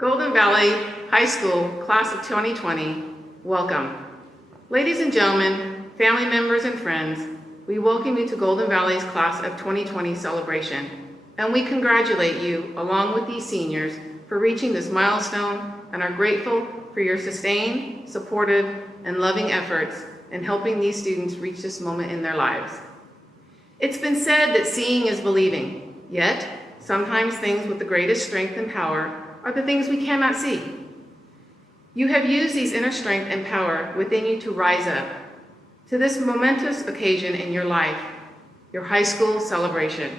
Golden Valley High School Class of 2020, welcome. Ladies and gentlemen, family members and friends, we welcome you to Golden Valley's Class of 2020 celebration, and we congratulate you, along with these seniors, for reaching this milestone and are grateful for your sustained, supportive, and loving efforts in helping these students reach this moment in their lives. It's been said that seeing is believing, yet sometimes things with the greatest strength and power are the things we cannot see. You have used these inner strength and power within you to rise up to this momentous occasion in your life, your high school celebration.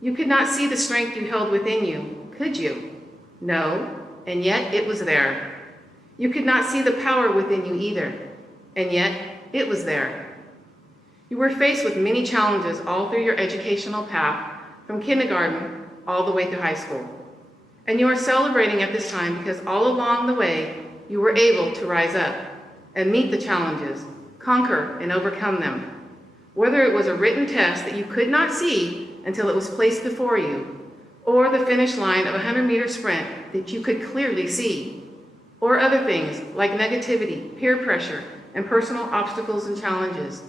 You could not see the strength you held within you, could you? No, and yet it was there. You could not see the power within you either, and yet it was there. You were faced with many challenges all through your educational path, from kindergarten all the way through high school. And you are celebrating at this time because all along the way, you were able to rise up and meet the challenges, conquer and overcome them. Whether it was a written test that you could not see until it was placed before you, or the finish line of a 100-meter sprint that you could clearly see, or other things like negativity, peer pressure, and personal obstacles and challenges.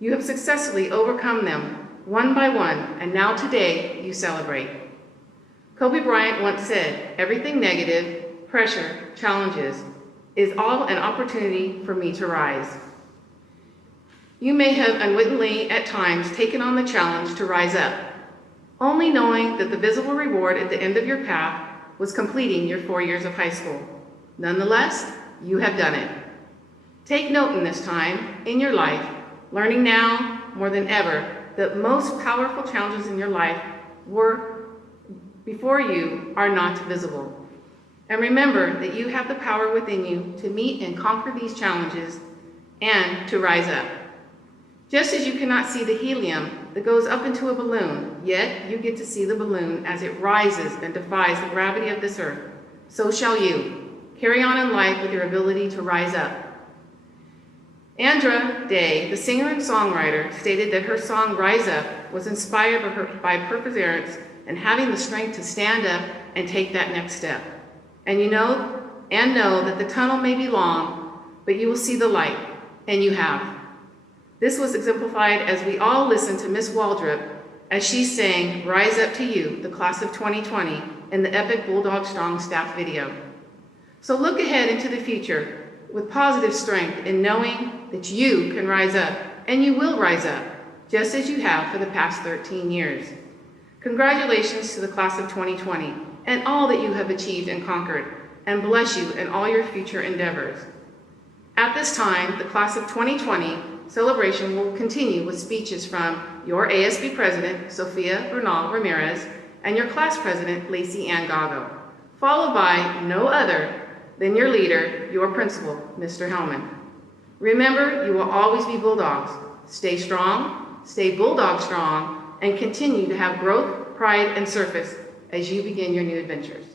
You have successfully overcome them one by one, and now today you celebrate. Kobe Bryant once said, "Everything negative, pressure, challenges, is all an opportunity for me to rise." You may have unwittingly at times taken on the challenge to rise up, only knowing that the visible reward at the end of your path was completing your 4 years of high school. Nonetheless, you have done it. Take note in this time in your life, learning now more than ever that most powerful challenges in your life were before you are not visible. And remember that you have the power within you to meet and conquer these challenges and to rise up. Just as you cannot see the helium that goes up into a balloon, yet you get to see the balloon as it rises and defies the gravity of this earth, so shall you. Carry on in life with your ability to rise up. Andra Day, the singer and songwriter, stated that her song Rise Up was inspired by perseverance and having the strength to stand up and take that next step. And know that the tunnel may be long, but you will see the light, and you have. This was exemplified as we all listened to Miss Waldrop as she sang Rise Up to You, the Class of 2020, in the epic Bulldog Strong staff video. So look ahead into the future with positive strength in knowing that you can rise up, and you will rise up, just as you have for the past 13 years. Congratulations to the Class of 2020 and all that you have achieved and conquered, and bless you in all your future endeavors. At this time, the Class of 2020 celebration will continue with speeches from your ASB President, SOFIA BERNAL RAMIREZ, and your Class President, Lacey Ann Gago, followed by no other than your leader, your principal, Mr. HELMAN. Remember, you will always be Bulldogs. Stay strong, stay Bulldog strong, and continue to have growth, pride, and surface as you begin your new adventures.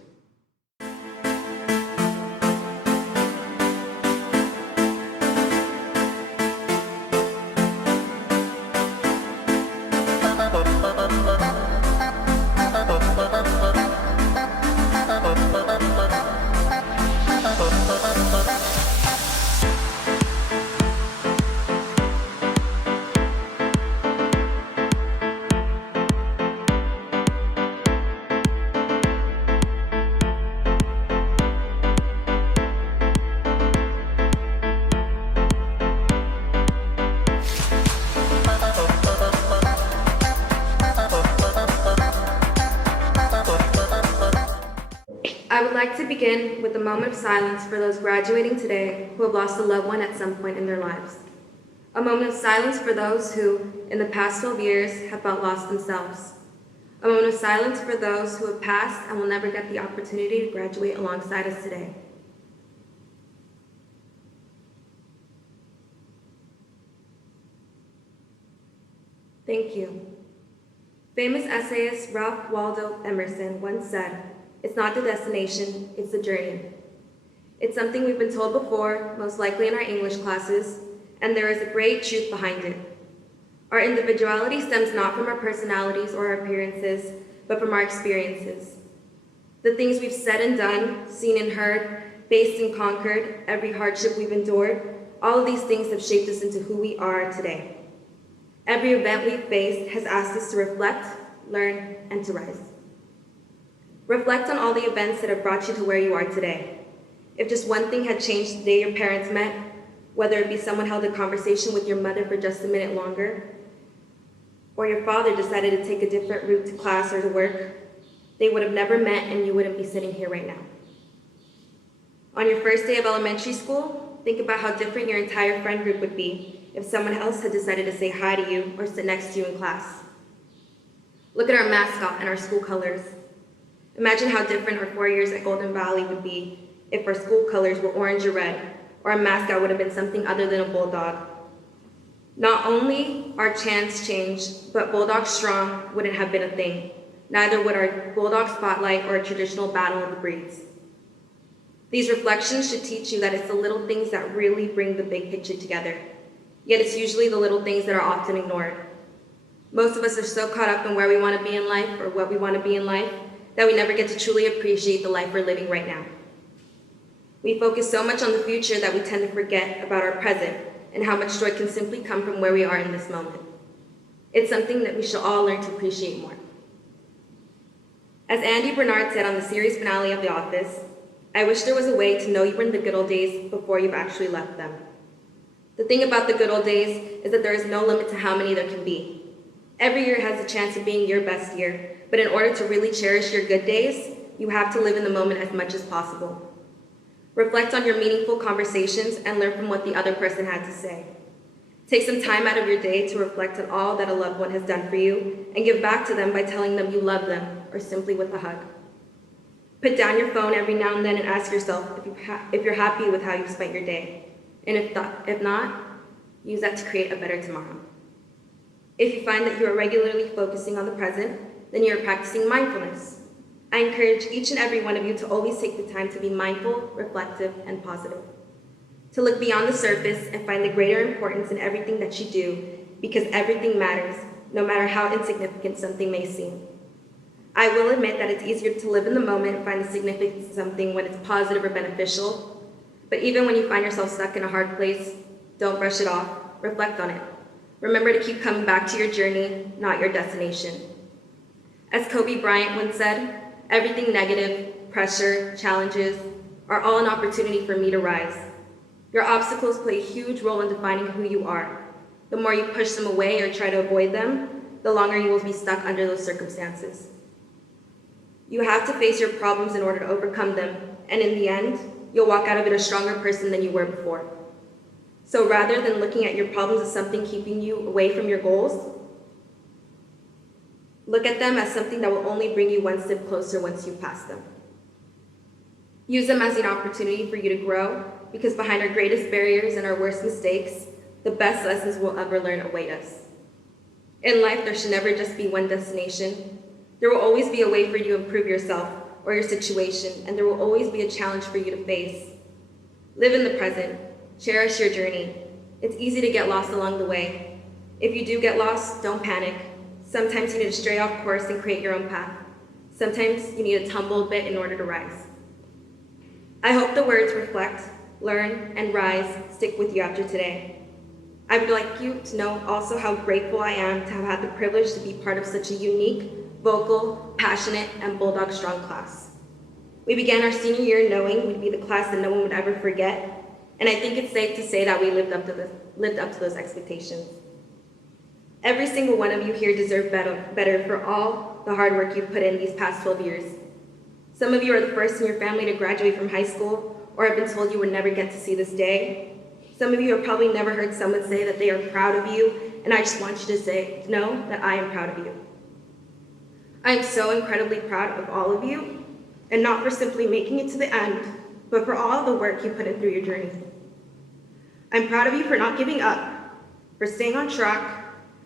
I would like to begin with a moment of silence for those graduating today who have lost a loved one at some point in their lives. A moment of silence for those who, in the past 12 years, have felt lost themselves. A moment of silence for those who have passed and will never get the opportunity to graduate alongside us today. Thank you. Famous essayist Ralph Waldo Emerson once said, "It's not the destination, it's the journey." It's something we've been told before, most likely in our English classes, and there is a great truth behind it. Our individuality stems not from our personalities or our appearances, but from our experiences. The things we've said and done, seen and heard, faced and conquered, every hardship we've endured, all of these things have shaped us into who we are today. Every event we've faced has asked us to reflect, learn, and to rise. Reflect on all the events that have brought you to where you are today. If just one thing had changed the day your parents met, whether it be someone held a conversation with your mother for just a minute longer, or your father decided to take a different route to class or to work, they would have never met and you wouldn't be sitting here right now. On your first day of elementary school, think about how different your entire friend group would be if someone else had decided to say hi to you or sit next to you in class. Look at our mascot and our school colors. Imagine how different our 4 years at Golden Valley would be if our school colors were orange or red, or our mascot would have been something other than a bulldog. Not only our chants changed, but Bulldog Strong wouldn't have been a thing. Neither would our Bulldog Spotlight or a traditional battle of the breeds. These reflections should teach you that it's the little things that really bring the big picture together. Yet it's usually the little things that are often ignored. Most of us are so caught up in where we want to be in life or what we want to be in life that we never get to truly appreciate the life we're living right now. We focus so much on the future that we tend to forget about our present and how much joy can simply come from where we are in this moment. It's something that we should all learn to appreciate more. As Andy Bernard said on the series finale of The Office, I wish there was a way to know you were in the good old days before you've actually left them. The thing about the good old days is that there is no limit to how many there can be. Every year has a chance of being your best year, but in order to really cherish your good days, you have to live in the moment as much as possible. Reflect on your meaningful conversations and learn from what the other person had to say. Take some time out of your day to reflect on all that a loved one has done for you and give back to them by telling them you love them or simply with a hug. Put down your phone every now and then and ask yourself if you're happy with how you've spent your day. And if not, use that to create a better tomorrow. If you find that you are regularly focusing on the present, then you are practicing mindfulness. I encourage each and every one of you to always take the time to be mindful, reflective, and positive. To look beyond the surface and find the greater importance in everything that you do, because everything matters, no matter how insignificant something may seem. I will admit that it's easier to live in the moment and find the significance in something when it's positive or beneficial, but even when you find yourself stuck in a hard place, don't brush it off, reflect on it. Remember to keep coming back to your journey, not your destination. As Kobe Bryant once said, everything negative, pressure, challenges, are all an opportunity for me to rise. Your obstacles play a huge role in defining who you are. The more you push them away or try to avoid them, the longer you will be stuck under those circumstances. You have to face your problems in order to overcome them, and in the end, you'll walk out of it a stronger person than you were before. So rather than looking at your problems as something keeping you away from your goals, look at them as something that will only bring you one step closer once you've passed them. Use them as an opportunity for you to grow, because behind our greatest barriers and our worst mistakes, the best lessons we'll ever learn await us. In life, there should never just be one destination. There will always be a way for you to improve yourself or your situation, and there will always be a challenge for you to face. Live in the present. Cherish your journey. It's easy to get lost along the way. If you do get lost, don't panic. Sometimes you need to stray off course and create your own path. Sometimes you need to tumble a bit in order to rise. I hope the words reflect, learn, and rise stick with you after today. I would like you to know also how grateful I am to have had the privilege to be part of such a unique, vocal, passionate, and Bulldog Strong class. We began our senior year knowing we'd be the class that no one would ever forget, and I think it's safe to say that we lived up to those expectations. Every single one of you here deserve better for all the hard work you've put in these past 12 years. Some of you are the first in your family to graduate from high school, or have been told you would never get to see this day. Some of you have probably never heard someone say that they are proud of you, and I just want you to know that I am proud of you. I am so incredibly proud of all of you, and not for simply making it to the end, but for all the work you put in through your journey. I'm proud of you for not giving up, for staying on track,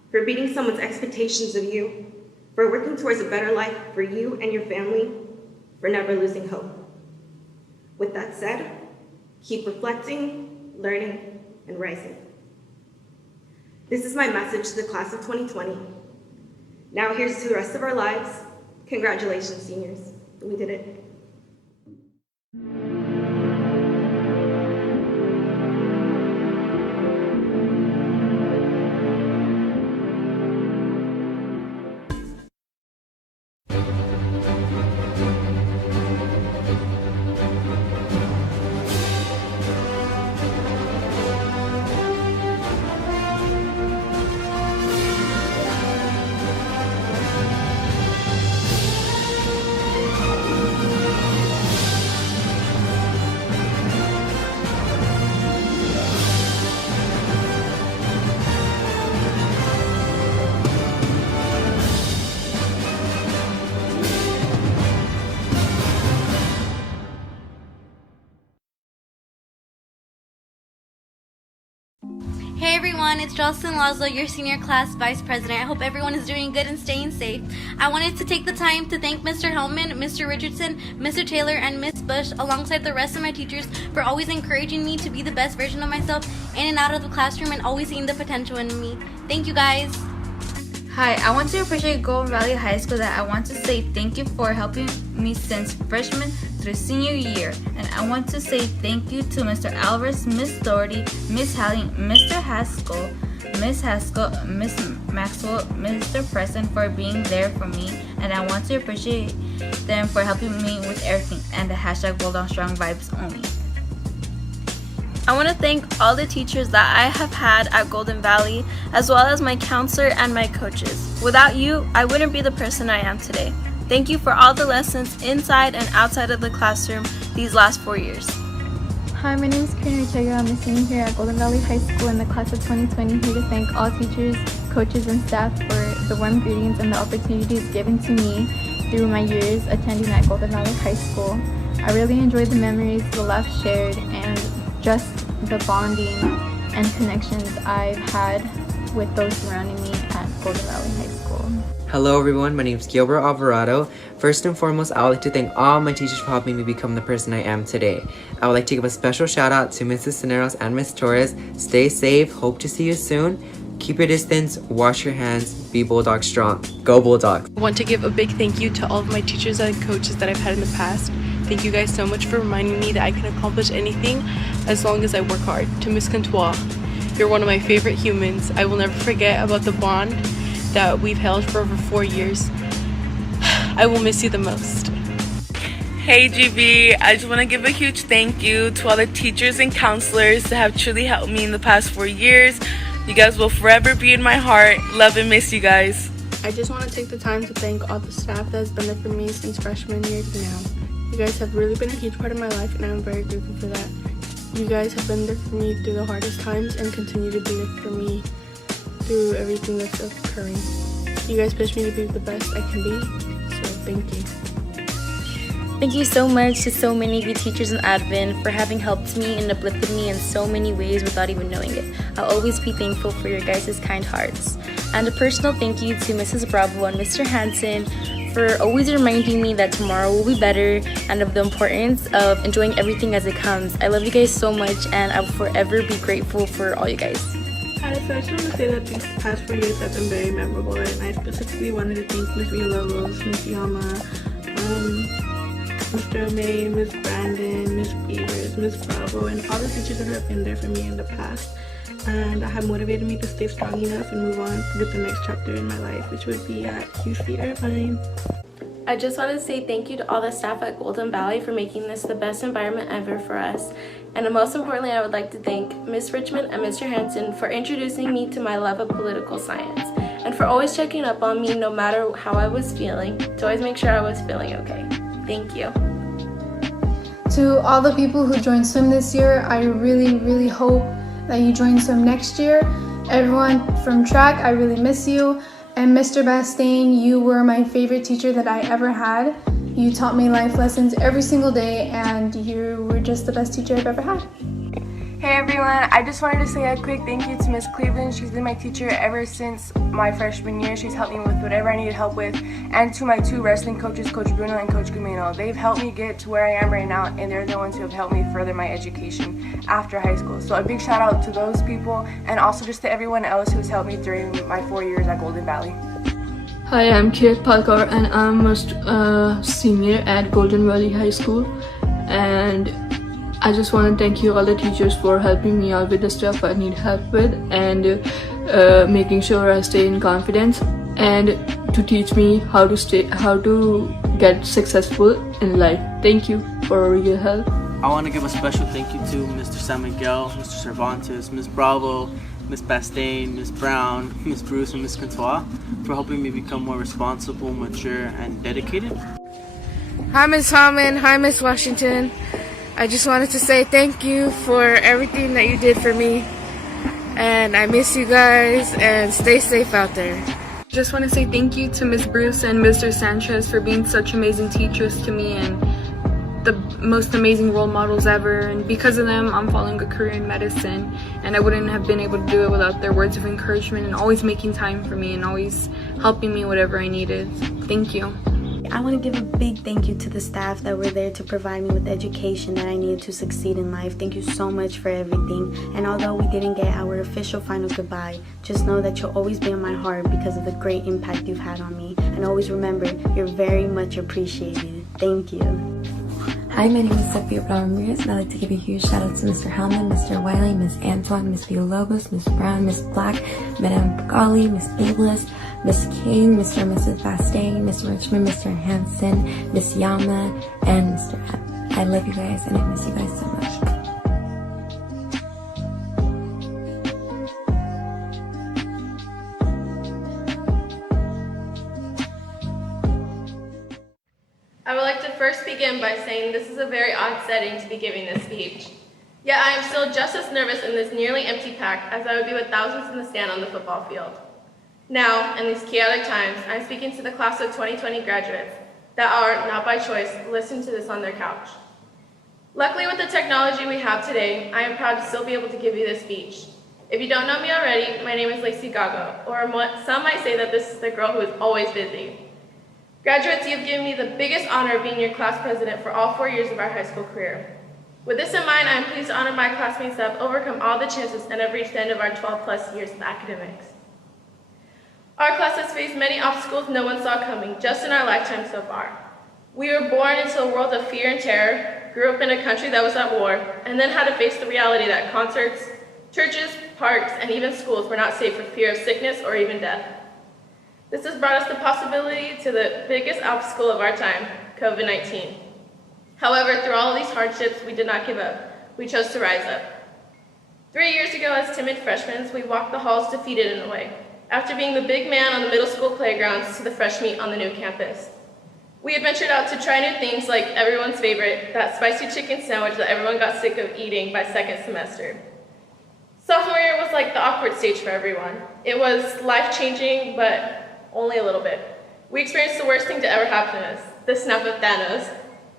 for beating someone's expectations of you, for working towards a better life for you and your family, for never losing hope. With that said, keep reflecting, learning, and rising. This is my message to the class of 2020. Now here's to the rest of our lives. Congratulations, seniors. We did it. Hey everyone, it's JOCELYN, LAZO, your senior class vice president. I hope everyone is doing good and staying safe. I wanted to take the time to thank Mr. HELMAN, Mr. Richardson, Mr. Taylor, and Miss Bush, alongside the rest of my teachers, for always encouraging me to be the best version of myself in and out of the classroom and always seeing the potential in me. Thank you guys. Hi, I want to appreciate Golden Valley High School that I want to say thank you for helping me since freshman through senior year. And I want to say thank you to Mr. Alvarez, Miss Doherty, Miss Hallie, Mr. Haskell, Miss Maxwell, Mr. Preston for being there for me. And I want to appreciate them for helping me with everything and the hashtag Golden Strong Vibes only. I want to thank all the teachers that I have had at Golden Valley, as well as my counselor and my coaches. Without you, I wouldn't be the person I am today. Thank you for all the lessons inside and outside of the classroom these last 4 years. Hi, my name is Karen Richega. I'm a senior here at Golden Valley High School in the class of 2020, here to thank all teachers, coaches, and staff for the warm greetings and the opportunities given to me through my years attending at Golden Valley High School. I really enjoyed the memories, the laughs shared, and just the bonding and connections I've had with those surrounding me at Golden Valley High School. Hello everyone, my name is Gilbert Alvarado. First and foremost, I would like to thank all my teachers for helping me become the person I am today. I would like to give a special shout out to Mrs. Cineros and Miss Torres. Stay safe, hope to see you soon. Keep your distance, wash your hands, be Bulldog strong. Go Bulldogs! I want to give a big thank you to all of my teachers and coaches that I've had in the past. Thank you guys so much for reminding me that I can accomplish anything as long as I work hard. To Miss Cantois, you're one of my favorite humans. I will never forget about the bond that we've held for over 4 years. I will miss you the most. Hey GB, I just want to give a huge thank you to all the teachers and counselors that have truly helped me in the past 4 years. You guys will forever be in my heart. Love and miss you guys. I just want to take the time to thank all the staff that has been there for me since freshman year to now. You guys have really been a huge part of my life, and I'm very grateful for that. You guys have been there for me through the hardest times and continue to be there for me through everything that's occurring. You guys push me to be the best I can be, so thank you. Thank you so much to so many of you teachers in admin for having helped me and uplifted me in so many ways without even knowing it. I'll always be thankful for your guys' kind hearts. And a personal thank you to Mrs. Bravo and Mr. Hansen for always reminding me that tomorrow will be better and of the importance of enjoying everything as it comes. I love you guys so much, and I will forever be grateful for all you guys. Hi, so I just want to say that these past 4 years have been very memorable, and I specifically wanted to thank Ms. Villalobos, Ms. Yama, Mr. May, Ms. Brandon, Ms. Beavers, Ms. Bravo, and all the teachers that have been there for me in the past, and that have motivated me to stay strong enough and move on with the next chapter in my life, which would be at UC Irvine. I just want to say thank you to all the staff at Golden Valley for making this the best environment ever for us. And most importantly, I would like to thank Ms. Richmond and Mr. Hansen for introducing me to my love of political science, and for always checking up on me no matter how I was feeling, to always make sure I was feeling okay. Thank you. To all the people who joined swim this year, I really hope that you join swim next year. Everyone from track, I really miss you. And Mr. Bastain, you were my favorite teacher that I ever had. You taught me life lessons every single day, and you were just the best teacher I've ever had. Hey everyone, I just wanted to say a quick thank you to Miss Cleveland. She's been my teacher ever since my freshman year. She's helped me with whatever I needed help with. And to my 2 wrestling coaches, Coach Bruno and Coach Gumino. They've helped me get to where I am right now, and they're the ones who have helped me further my education after high school. So a big shout out to those people, and also just to everyone else who's helped me during my 4 years at Golden Valley. Hi, I'm Kirat Palkar, and I'm a senior at Golden Valley High School, and I just want to thank you all the teachers for helping me out with the stuff I need help with, and making sure I stay in confidence, and to teach me how to get successful in life. Thank you for your help. I want to give a special thank you to Mr. San Miguel, Mr. Cervantes, Ms. Bravo, Ms. Bastain, Ms. Brown, Ms. Bruce, and Ms. Cantois for helping me become more responsible, mature, and dedicated. Hi, Ms. Hallman. Hi, Ms. Washington. I just wanted to say thank you for everything that you did for me, and I miss you guys, and stay safe out there. Just want to say thank you to Ms. Bruce and Mr. Sanchez for being such amazing teachers to me, and the most amazing role models ever, and because of them I'm following a career in medicine, and I wouldn't have been able to do it without their words of encouragement and always making time for me and always helping me whatever I needed. Thank you. I want to give a big thank you to the staff that were there to provide me with the education that I needed to succeed in life. Thank you so much for everything. And although we didn't get our official final goodbye, just know that you'll always be in my heart because of the great impact you've had on me. And always remember, you're very much appreciated. Thank you. Hi, my name is SOFIA RAMIREZ, and I'd like to give a huge shout out to Mr. HELMAN, Mr. Wiley, Miss Antoine, Miss Villalobos, Miss Brown, Miss Black, Madame Gali, Miss Inglis, Miss King, Mr. and Mrs. Bastain, Miss Richmond, Mr. Hansen, Miss Yama, and Mr. M. I love you guys, and I miss you guys so much. I would like to first begin by saying this is a very odd setting to be giving this speech. Yet I am still just as nervous in this nearly empty pack as I would be with thousands in the stand on the football field. Now, in these chaotic times, I am speaking to the class of 2020 graduates that are, not by choice, listening to this on their couch. Luckily, with the technology we have today, I am proud to still be able to give you this speech. If you don't know me already, my name is Lacey Gago, or some might say that this is the girl who is always busy. Graduates, you have given me the biggest honor of being your class president for all 4 years of our high school career. With this in mind, I am pleased to honor my classmates that have overcome all the chances and have reached the end of our 12+ years of academics. Our class has faced many obstacles no one saw coming just in our lifetime so far. We were born into a world of fear and terror, grew up in a country that was at war, and then had to face the reality that concerts, churches, parks, and even schools were not safe for fear of sickness or even death. This has brought us the possibility to the biggest obstacle of our time, COVID-19. However, through all of these hardships, we did not give up. We chose to rise up. 3 years ago, as timid freshmen, we walked the halls defeated in a way, after being the big man on the middle school playgrounds to the fresh meat on the new campus. We had ventured out to try new things like everyone's favorite, that spicy chicken sandwich that everyone got sick of eating by second semester. Sophomore year was like the awkward stage for everyone. It was life-changing, but only a little bit. We experienced the worst thing to ever happen to us, the snap of Thanos.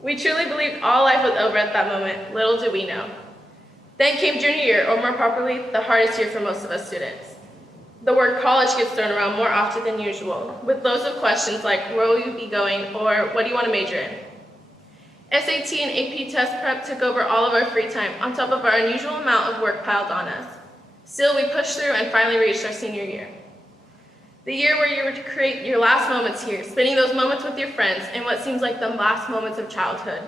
We truly believed all life was over at that moment, little did we know. Then came junior year, or more properly, the hardest year for most of us students. The word college gets thrown around more often than usual, with loads of questions like, where will you be going, or what do you want to major in? SAT and AP test prep took over all of our free time, on top of our unusual amount of work piled on us. Still, we pushed through and finally reached our senior year. The year where you were to create your last moments here, spending those moments with your friends in what seems like the last moments of childhood.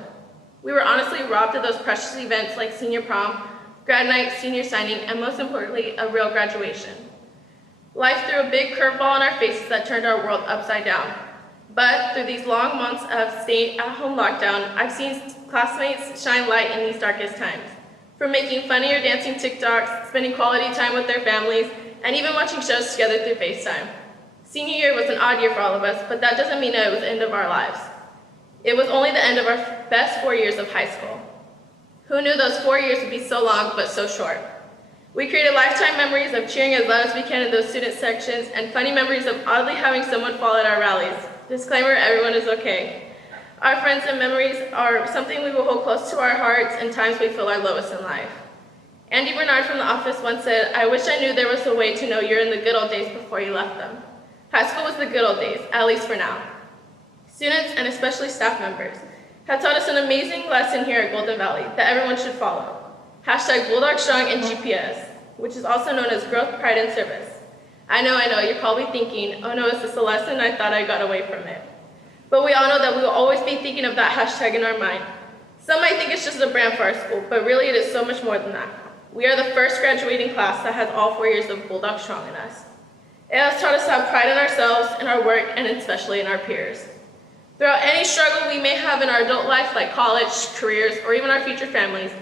We were honestly robbed of those precious events like senior prom, grad night, senior signing, and most importantly, a real graduation. Life threw a big curveball in our faces that turned our world upside down. But through these long months of stay-at-home lockdown, I've seen classmates shine light in these darkest times. From making funny or dancing TikToks, spending quality time with their families, and even watching shows together through FaceTime. Senior year was an odd year for all of us, but that doesn't mean that it was the end of our lives. It was only the end of our best 4 years of high school. Who knew those 4 years would be so long, but so short? We created lifetime memories of cheering as loud as we can in those student sections, and funny memories of oddly having someone fall at our rallies. Disclaimer, everyone is okay. Our friends and memories are something we will hold close to our hearts in times we feel our lowest in life. Andy Bernard from the office once said, "I wish I knew there was a way to know you're in the good old days before you left them." High school was the good old days, at least for now. Students, and especially staff members, have taught us an amazing lesson here at Golden Valley that everyone should follow. Hashtag Bulldog Strong and GPS, which is also known as Growth, Pride, and Service. I know, you're probably thinking, oh no, is this a lesson? I thought I got away from it. But we all know that we will always be thinking of that hashtag in our mind. Some might think it's just a brand for our school, but really it is so much more than that. We are the first graduating class that has all 4 years of Bulldog Strong in us. It has taught us to have pride in ourselves, in our work, and especially in our peers. Throughout any struggle we may have in our adult life, like college, careers, or even our future families,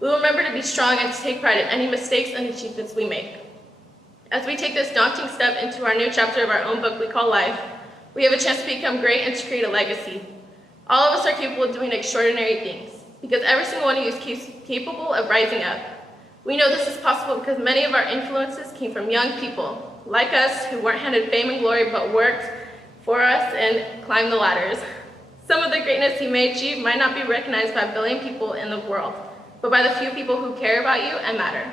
we will remember to be strong and to take pride in any mistakes and achievements we make. As we take this daunting step into our new chapter of our own book we call life, we have a chance to become great and to create a legacy. All of us are capable of doing extraordinary things, because every single one of you is capable of rising up. We know this is possible because many of our influences came from young people, like us, who weren't handed fame and glory, but worked for us and climbed the ladders. Some of the greatness you may achieve might not be recognized by a billion people in the world, but by the few people who care about you and matter.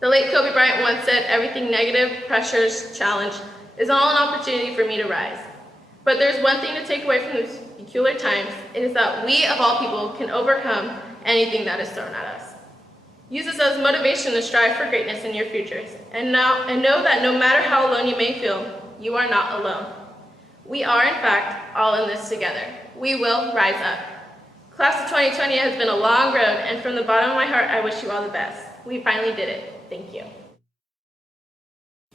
The late Kobe Bryant once said, "Everything negative, pressures, challenge is all an opportunity for me to rise." But there's one thing to take away from these peculiar times. It is that we, of all people, can overcome anything that is thrown at us. Use this as motivation to strive for greatness in your futures, and know that no matter how alone you may feel, you are not alone. We are, in fact, all in this together. We will rise up. Class of 2020 has been a long road, and from the bottom of my heart, I wish you all the best. We finally did it. Thank you.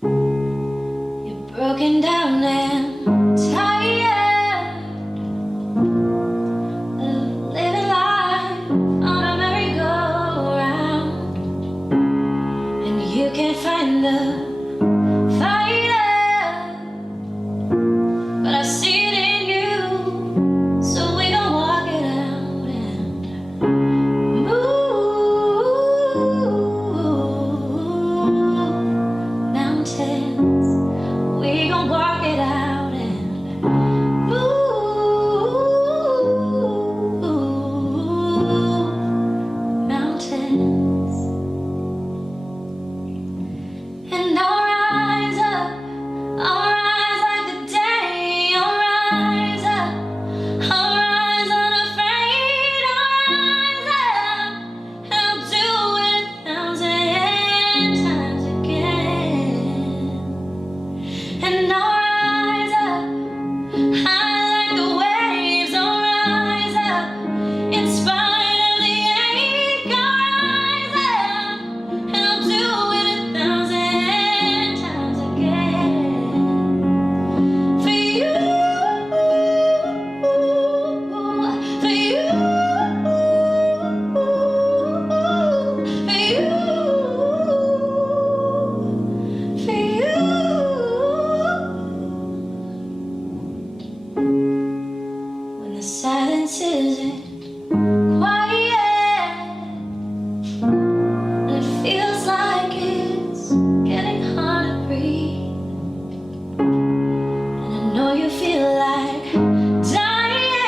You're broken down and tired of living life on a merry-go-round, and you can't find the but I see it in you, so we gon' walk it out and move mountains. We gon' walk it out and move mountains. And I'll rise up, I'll rise like the day, I'll rise up, I'll rise unafraid, I'll rise up, and I'll do it 1,000 times again. And I'll rise up, high like the waves, I'll rise up, in spite of the ache, I'll rise up, and I'll do it 1,000 times again. For you, for you, for you. When the silence isn't quiet, and it feels like it's getting hard to breathe, and I know you feel like dying,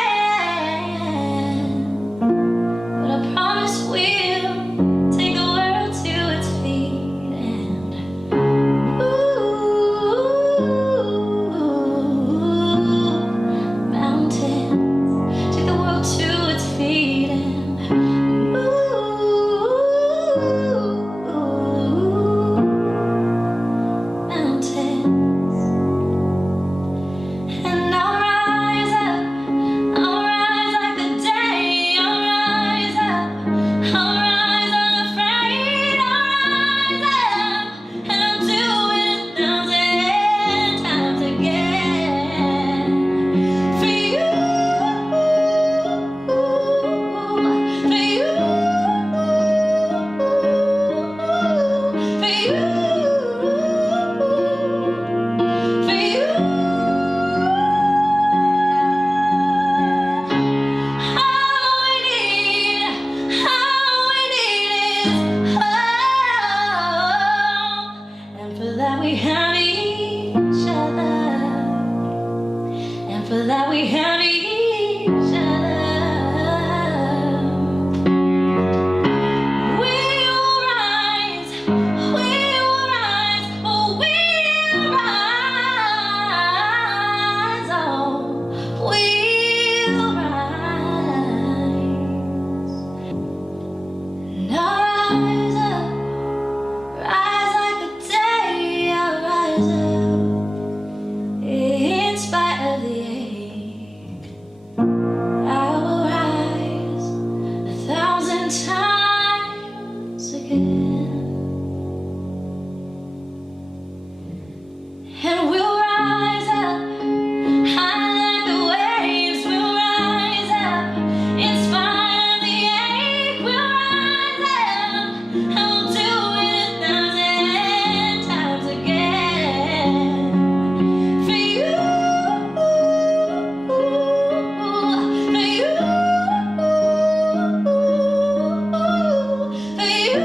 but I promise we'll take the world to its feet and move mountains. Take the world to its feet and move mountains. And I'll rise up, I'll rise like the day, I'll rise up, I'll rise unafraid, I'll rise up, and I'll do it 1,000 times again. For you, for you, for you. All we need is hope, and for that we have each other, and for that we have each other. We will rise, oh, we'll rise, oh, we'll rise. And I'll rise up, rise like the day, I'll rise up, in spite of the ache. I will rise 1,000 times again. And we'll rise up, high like the waves, we'll rise up, in spite of the ache, we'll rise up, and we'll do it 1,000 times again. For you, for you, for you.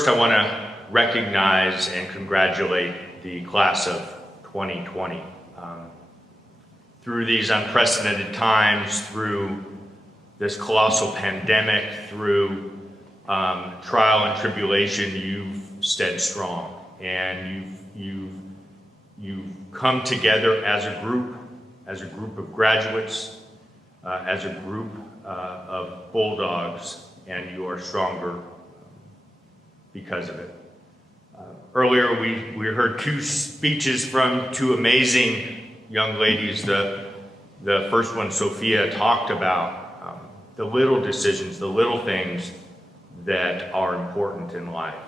First, I want to recognize and congratulate the class of 2020. Through these unprecedented times, through this colossal pandemic, through trial and tribulation, you've stood strong, and you've come together as a group of graduates, as a group of Bulldogs, and you are stronger because of it. Earlier, we heard two speeches from two amazing young ladies. The first one, Sophia, talked about the little decisions, the little things that are important in life.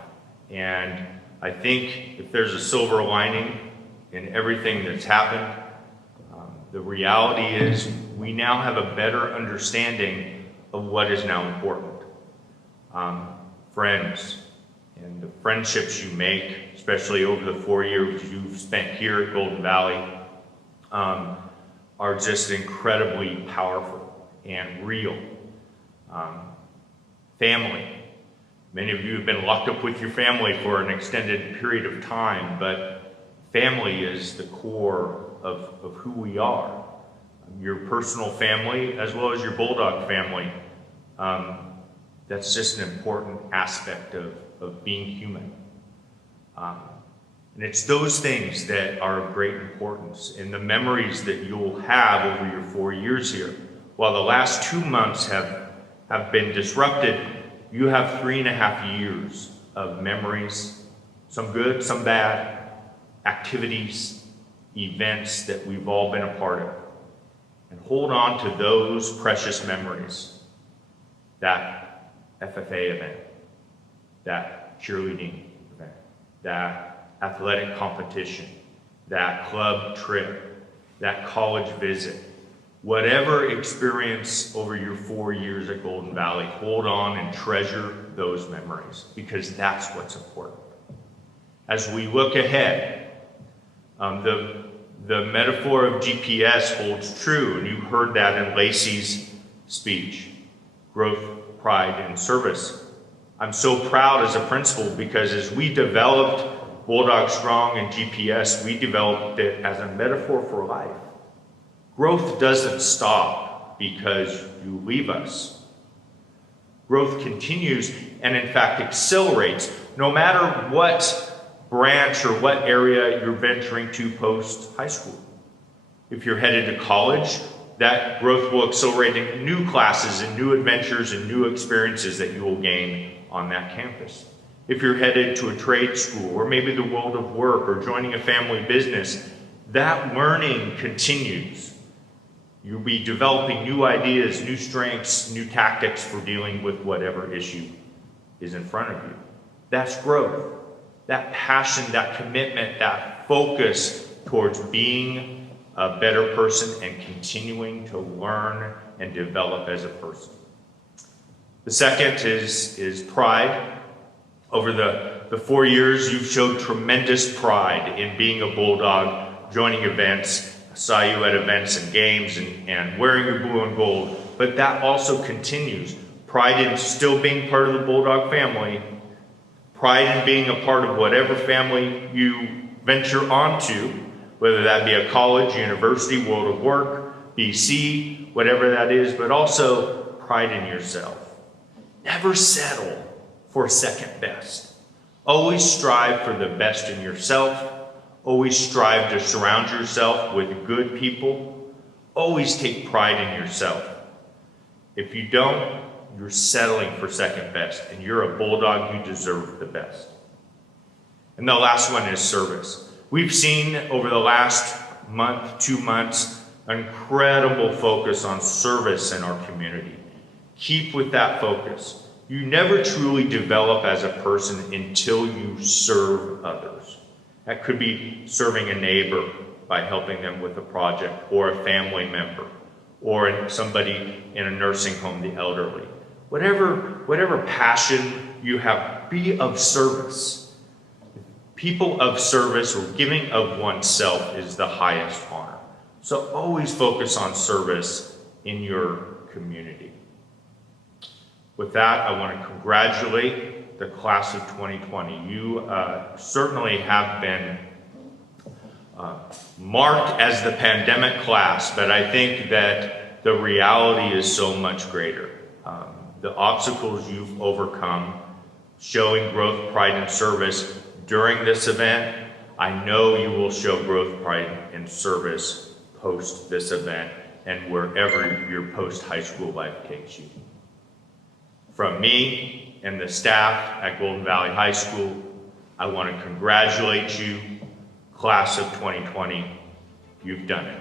And I think if there's a silver lining in everything that's happened, the reality is we now have a better understanding of what is now important. Friends, and the friendships you make, especially over the 4 years you've spent here at Golden Valley, are just incredibly powerful and real. Family. Many of you have been locked up with your family for an extended period of time, but family is the core of who we are. Your personal family, as well as your Bulldog family, that's just an important aspect of being human. And it's those things that are of great importance, and the memories that you'll have over your 4 years here. While the last 2 months have been disrupted, you have 3.5 years of memories, some good, some bad, activities, events that we've all been a part of. And hold on to those precious memories. That FFA event, that cheerleading event, that athletic competition, that club trip, that college visit. Whatever experience over your 4 years at Golden Valley, hold on and treasure those memories, because that's what's important. As we look ahead, the metaphor of GPS holds true, and you heard that in Lacey's speech. Growth, pride, and service. I'm so proud as a principal, because as we developed Bulldog Strong and GPS, we developed it as a metaphor for life. Growth doesn't stop because you leave us. Growth continues and in fact accelerates no matter what branch or what area you're venturing to post high school. If you're headed to college, that growth will accelerate in new classes and new adventures and new experiences that you will gain on that campus. If you're headed to a trade school or maybe the world of work or joining a family business, that learning continues. You'll be developing new ideas, new strengths, new tactics for dealing with whatever issue is in front of you. That's growth. That passion, that commitment, that focus towards being a better person and continuing to learn and develop as a person. The second is pride. Over the 4 years, you've showed tremendous pride in being a Bulldog, joining events. I saw you at events and games and wearing your blue and gold, but that also continues. Pride in still being part of the Bulldog family, pride in being a part of whatever family you venture onto, whether that be a college, university, world of work, BC, whatever that is, but also pride in yourself. Never settle for second best. Always strive for the best in yourself. Always strive to surround yourself with good people. Always take pride in yourself. If you don't, you're settling for second best, and you're a Bulldog who deserves the best. And the last one is service. We've seen over the last month, 2 months, an incredible focus on service in our community. Keep with that focus. You never truly develop as a person until you serve others. That could be serving a neighbor by helping them with a project, or a family member, or somebody in a nursing home, the elderly. Whatever passion you have, be of service. People of service or giving of oneself is the highest honor. So always focus on service in your community. With that, I want to congratulate the class of 2020. You certainly have been marked as the pandemic class, but I think that the reality is so much greater. The obstacles you've overcome, showing growth, pride, and service during this event, I know you will show growth, pride, and service post this event and wherever your post-high school life takes you. From me and the staff at Golden Valley High School, I want to congratulate you, class of 2020. You've done it.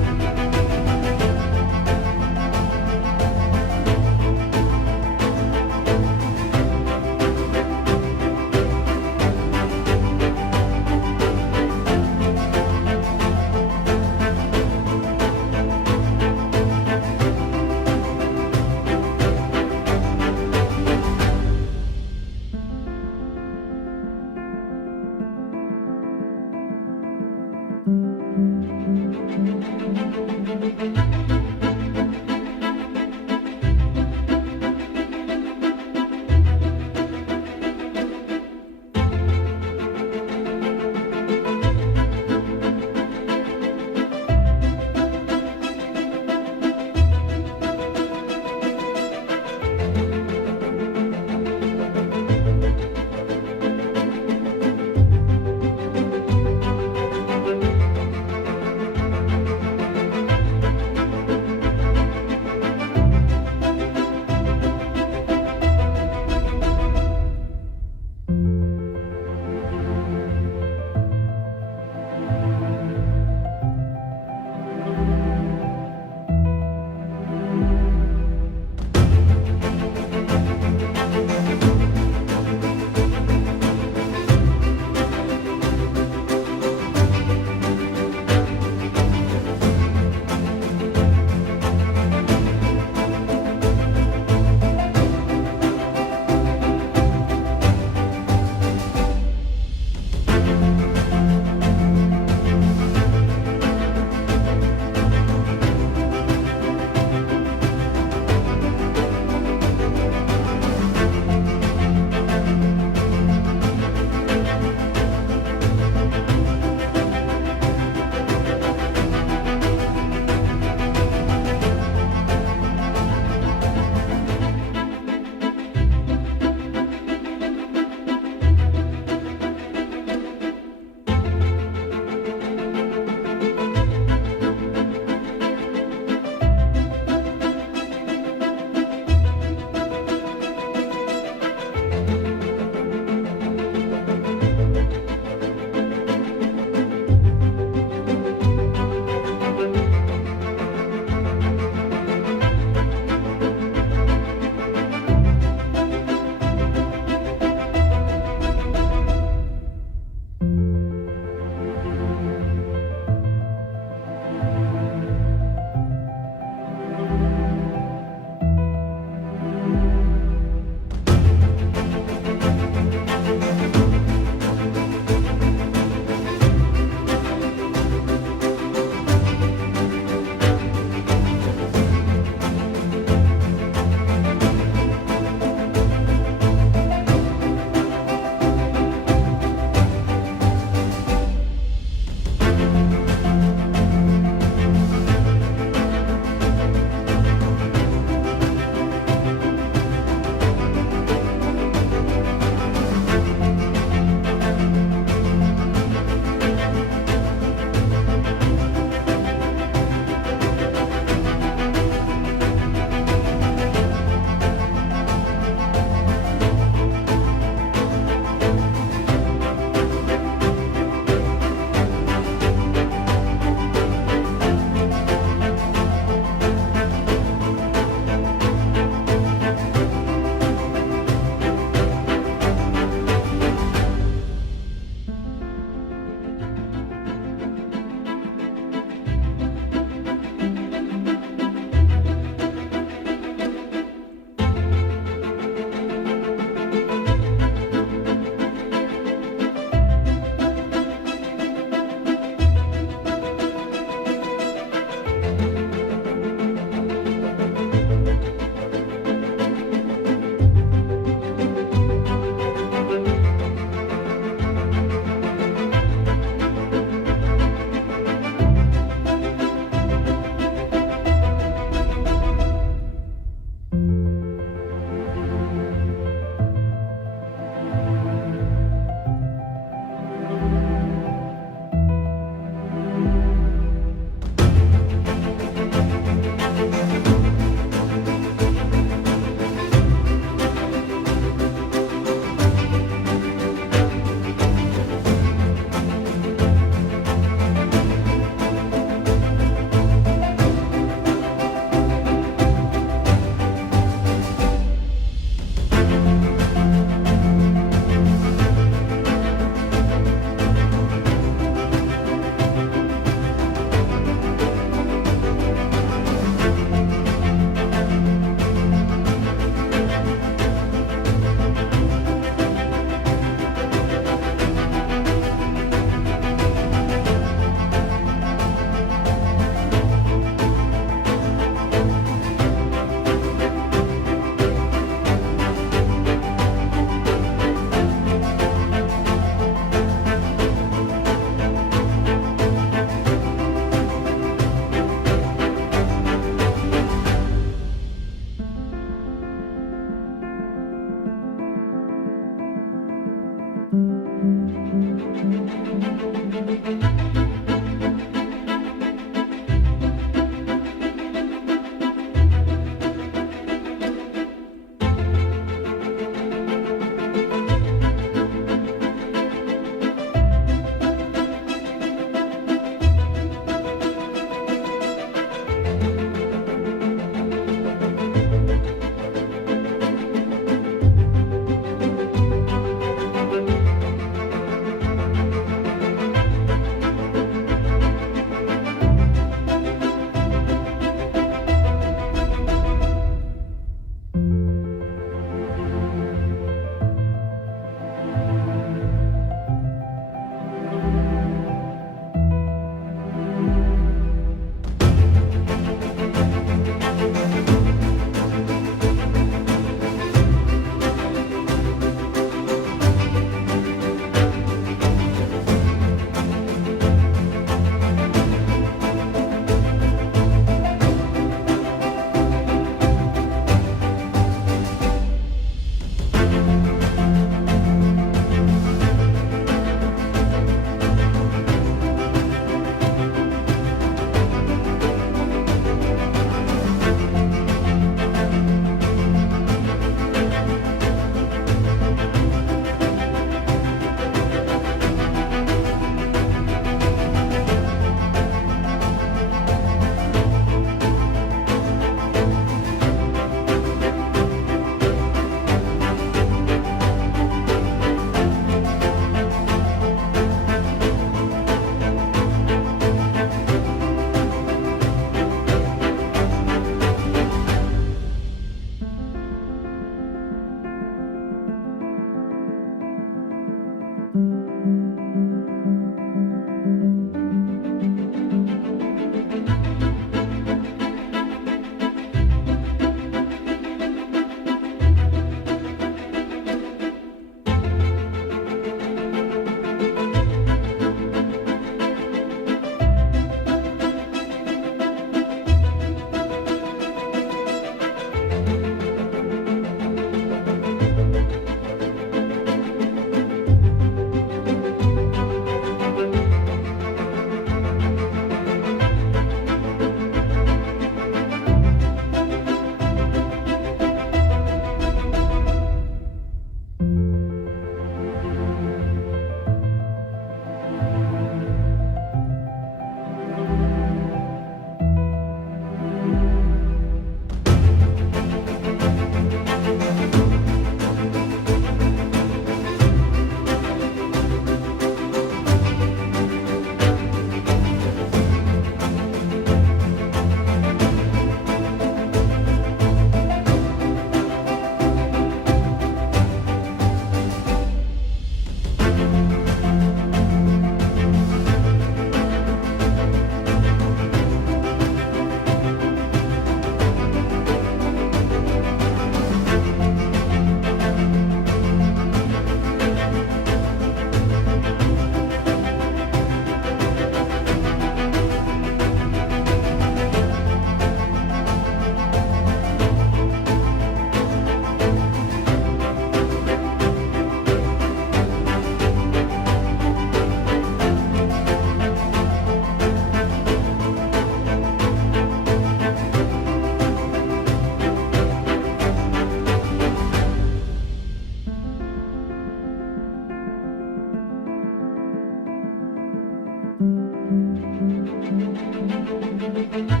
Thank you.